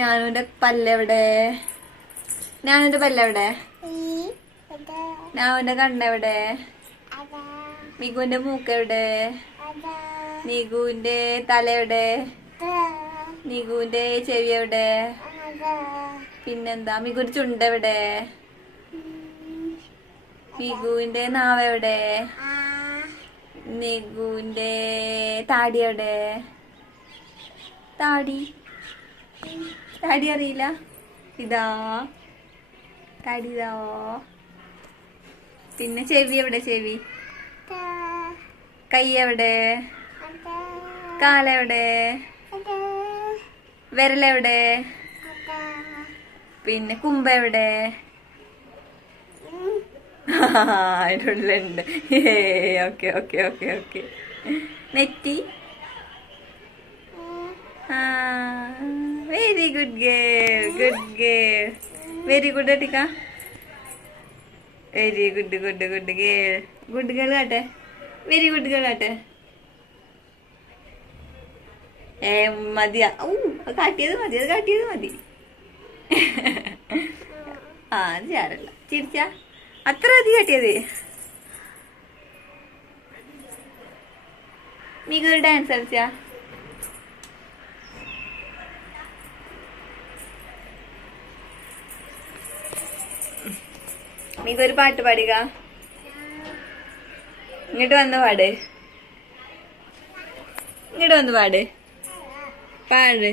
ഞാനുന്റെ പല്ലെവിടെ? ഞാനുന്റെ പല്ലെവിടെ? ഞാനുന്റെ കണ്ണെവിടെ? മികുവിന്റെ മൂക്കെവിടെ? നികുവിന്റെ തലയുടെ? നികുവിന്റെ ചെവി എവിടെ? പിന്നെന്താ മികുവിന്റെ ചുണ്ടെവിടെ? മികുവിന്റെ നാവെവിടെ? നികുവിന്റെ താടി എവിടെ? താടി താടി അറിയില്ല? ഇതാ താടി ഇതാ. പിന്നെ ചെവി എവിടെ? ചെവി. കൈ എവിടെ? കാലെവിടെ? വിരലെവിടെ? പിന്നെ കുമ്പ എവിടെ? അതിനുള്ളിലുണ്ട്. Okay okay okay okay. നെറ്റി. Very good girl, good girl, very good അട്ടിക്ക. Very good good good girl, good girl കാട്ടെ, വെരി ഗുഡ് ഗേൾ കാട്ടെ. മതിയാ. കാട്ടിയത് മതി, അത് കാട്ടിയത് മതി. അത് ചാരല്ല. ചിരിച്ച അത്ര മതി കാട്ടിയത്. മിക ഡാൻസ് കളിച്ചാ? മികൊരു പാട്ട് പാടുക. ഇങ്ങോട്ട് വന്ന് പാട്, ഇങ്ങോട്ട് വന്ന് പാട്, പാട്.